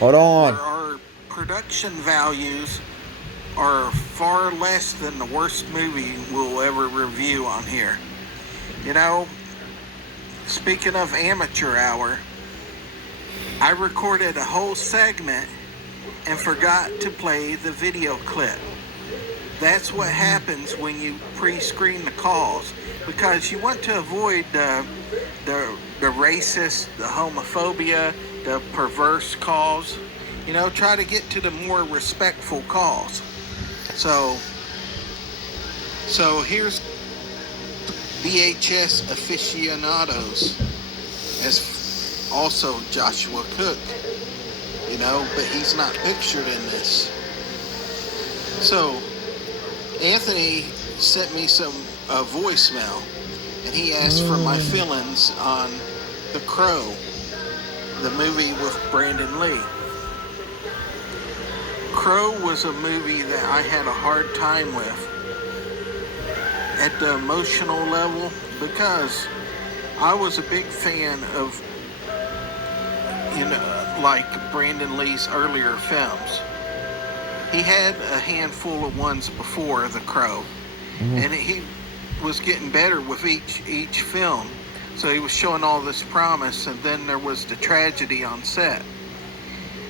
Hold where on. our production values are far less than the worst movie we'll ever review on here. You know, speaking of amateur hour, I recorded a whole segment and forgot to play the video clip. That's what happens when you pre-screen the calls, because you want to avoid the racist, the homophobia, the perverse calls. You know, try to get to the more respectful calls. So, so here's VHS aficionados as also Joshua Cook. You know, but he's not pictured in this. So Anthony sent me some voicemail, and he asked for my feelings on The Crow, the movie with Brandon Lee. Crow was a movie that I had a hard time with at the emotional level, because I was a big fan of, you know, like Brandon Lee's earlier films. He had a handful of ones before The Crow, and he was getting better with each film. So he was showing all this promise, and then there was the tragedy on set.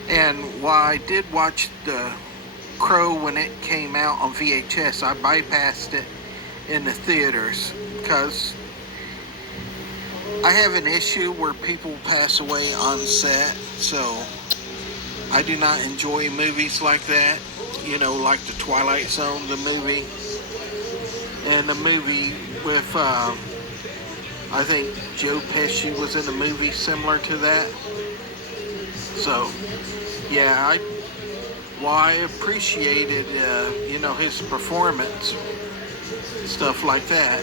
And while I did watch The Crow when it came out on VHS, I bypassed it in the theaters because I have an issue where people pass away on set. So I do not enjoy movies like that. You know, like The Twilight Zone, the movie, and the movie with, I think Joe Pesci was in a movie similar to that. So, yeah, I appreciated, you know, his performance, stuff like that.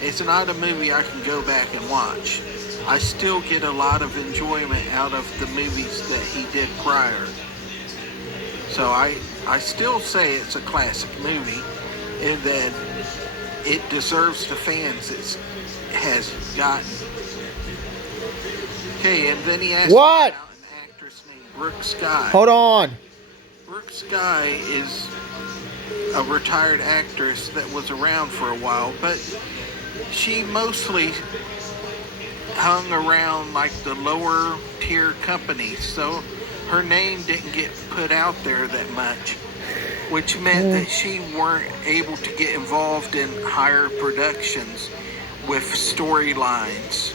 It's not a movie I can go back and watch. I still get a lot of enjoyment out of the movies that he did prior. So I still say it's a classic movie, and that it deserves the fans it has gotten. Okay, and then he asked me What? about an actress named Brooke Sky. Hold on. Brooke Sky is a retired actress that was around for a while, but she mostly hung around like the lower tier companies, so her name didn't get put out there that much, which meant that she weren't able to get involved in higher productions with storylines,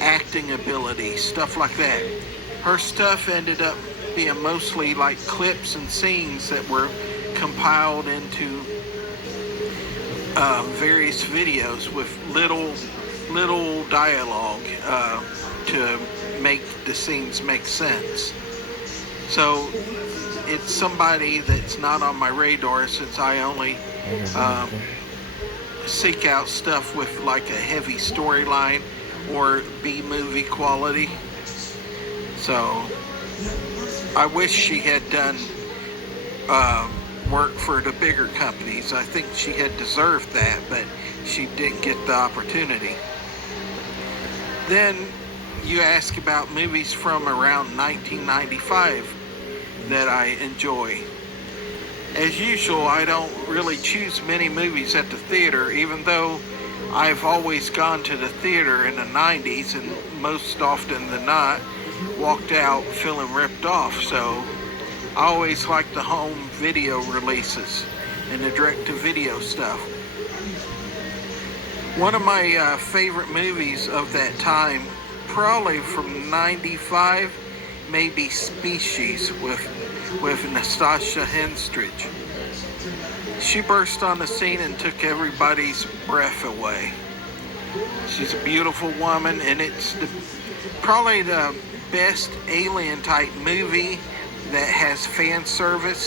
acting ability, stuff like that. Her stuff ended up being mostly like clips and scenes that were compiled into various videos with little dialogue to make the scenes make sense. So it's somebody that's not on my radar, since I only seek out stuff with like a heavy storyline or B-movie quality. So I wish she had done work for the bigger companies. I think she had deserved that, but she didn't get the opportunity. Then you ask about movies from around 1995 that I enjoy. As usual, I don't really choose many movies at the theater, even though I've always gone to the theater in the 90s and most often than not walked out feeling ripped off. So I always like the home video releases and the direct-to-video stuff. One of my favorite movies of that time, probably from 95, maybe Species with Natasha Henstridge. She burst on the scene and took everybody's breath away. She's a beautiful woman, and it's probably the best alien type movie that has fan service